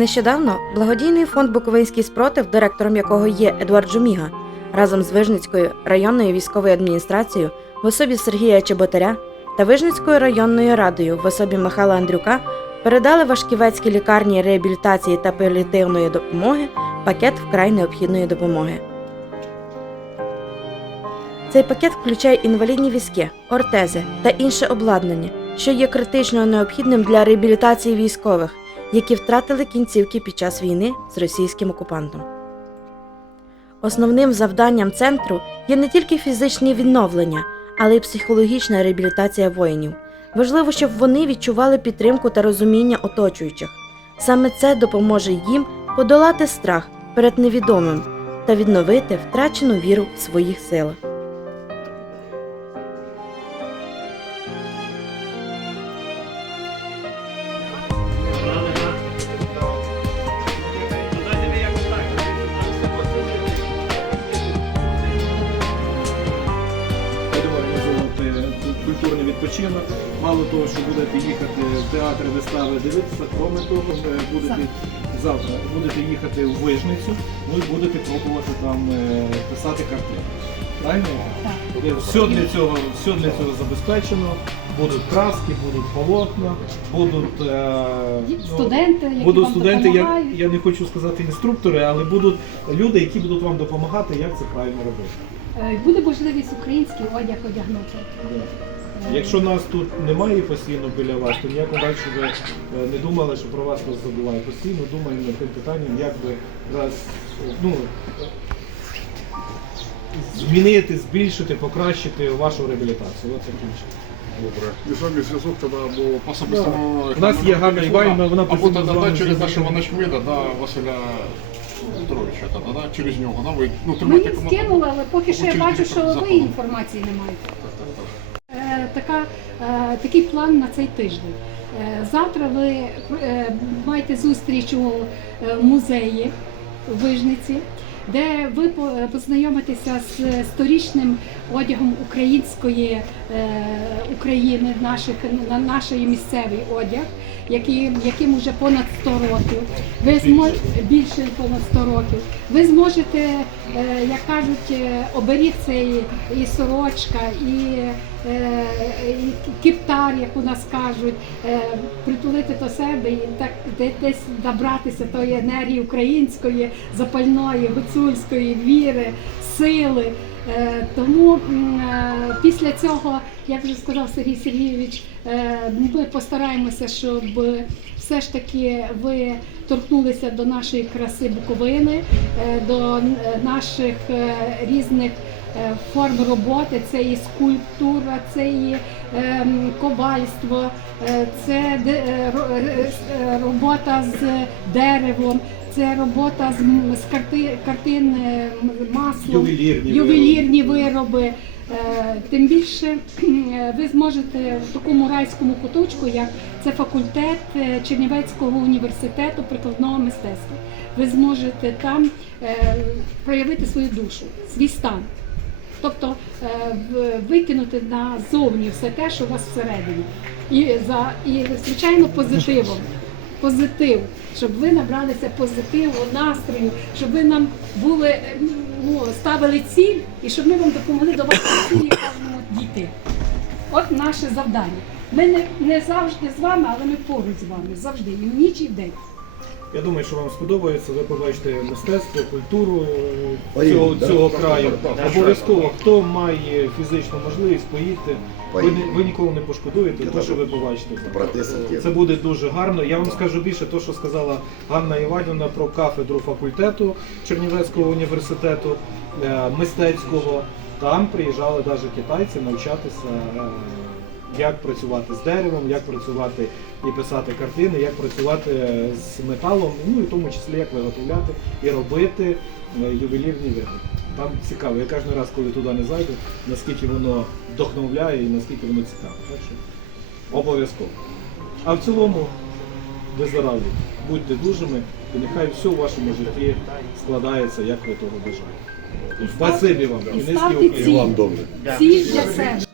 Нещодавно благодійний фонд Буковинський спротив, директором якого є Едуард Жуміга, разом з Вижницькою районною військовою адміністрацією в особі Сергія Чеботаря та Вижницькою районною радою в особі Михайла Андрюка передали Вашківецькій лікарні реабілітації та паліативної допомоги пакет вкрай необхідної допомоги. Цей пакет включає інвалідні візки, ортези та інше обладнання, що є критично необхідним для реабілітації військових, які втратили кінцівки під час війни з російським окупантом. Основним завданням центру є не тільки фізичне відновлення, але й психологічна реабілітація воїнів. Важливо, щоб вони відчували підтримку та розуміння оточуючих. Саме це допоможе їм подолати страх перед невідомим та відновити втрачену віру в своїх силах. Відпочинок. Мало того, що будете їхати в театри вистави дивитися, кроме того, будете завтра будете їхати в Вижницю, ви будете пробувати там е, писати картини. Правильно? Е, Все для цього, все для цього забезпечено. Будуть краски, будуть полотна, будуть е, ну, Студенти, які будуть вам студенти, я, я не хочу сказати інструктори, але будуть люди, які будуть вам допомагати, як це правильно робити. Е, Буде можливість український одяг одягнути. Якщо нас тут немає постійно біля вас, то ніякого разі ви е, не думали, що про вас хтось забуває. Постійно думаємо над тим питанням, як би раз ну, змінити, збільшити, покращити вашу реабілітацію. Оце ключ. Добре. І з вами зв'язок тоді або по особистому. У нас є Ганна Іванівна, вона або постійно тоді вами да, через нашого начмеда, да, Василя Петровича, тоді, да, через нього. Да, ви, ну, Мені тримайте команду. скинули, але поки що я бачу, що ви інформації не маєте. Така, е, такий план на цей тиждень. Е, Завтра ви е, маєте зустріч у музеї у Вижниці, де ви познайомитеся з сторічним одягом української України, наших, на нашої місцевий одяг, який, яким вже понад 100 років. Ви змо... більше понад 100 років. Ви зможете, е, як кажуть, е, оберіг цей і сорочка, і, е, і кіптар, як у нас кажуть, притулити до себе і так де- десь набратися тої енергії української, запальної, гуцульської віри, сили. Е, Тому е, після цього, як вже сказав Сергій Сергійович, е, ми постараємося, щоб все ж таки ви торкнулися до нашої краси Буковини, до наших різних форм роботи. Це і скульптура, це і ковальство, це робота з деревом. Це робота з, з карти, картин е, маслом, Ювелірні ювелірні вироби. Е, Тим більше е, ви зможете в такому райському куточку, як це факультет Чернівецького університету прикладного мистецтва. Ви зможете там проявити свою душу, свій стан. Тобто викинути назовні все те, що у вас всередині. І, за, і звичайно, позитивом. Позитив, щоб ви набралися позитиву, настрою, щоб ви нам були ну, ставили ціль і щоб ми вам допомогли до вашої цілі кожному дійти. От наше завдання. Ми не, не завжди з вами, але ми поруч з вами завжди, і в ніч, і в день. Я думаю, що вам сподобається. Ви побачите мистецтво, культуру цього, да? цього краю. Обов'язково, хто має фізичну можливість, поїдьте. Ви, не- ви ніколи не пошкодуєте, те, що ви побачите. Це буде дуже гарно. Я вам скажу більше, те, що сказала Ганна Іванівна про кафедру факультету Чернівецького університету е, мистецького. Там приїжджали навіть китайці навчатися, е, як працювати з деревом, як працювати і писати картини, як працювати з металом, ну і в тому числі як виготовляти і робити е, ювелірні вироби. Там цікаво. Я кожен раз, коли туди не зайду, наскільки воно вдохновляє і наскільки воно цікаво. Так що обов'язково. А в цілому виздоравлюйте, будьте дужими, і нехай все в вашому житті складається, як ви того бажаєте. Спасибі вам. І низький ставте Вам добре. Ціль для себе.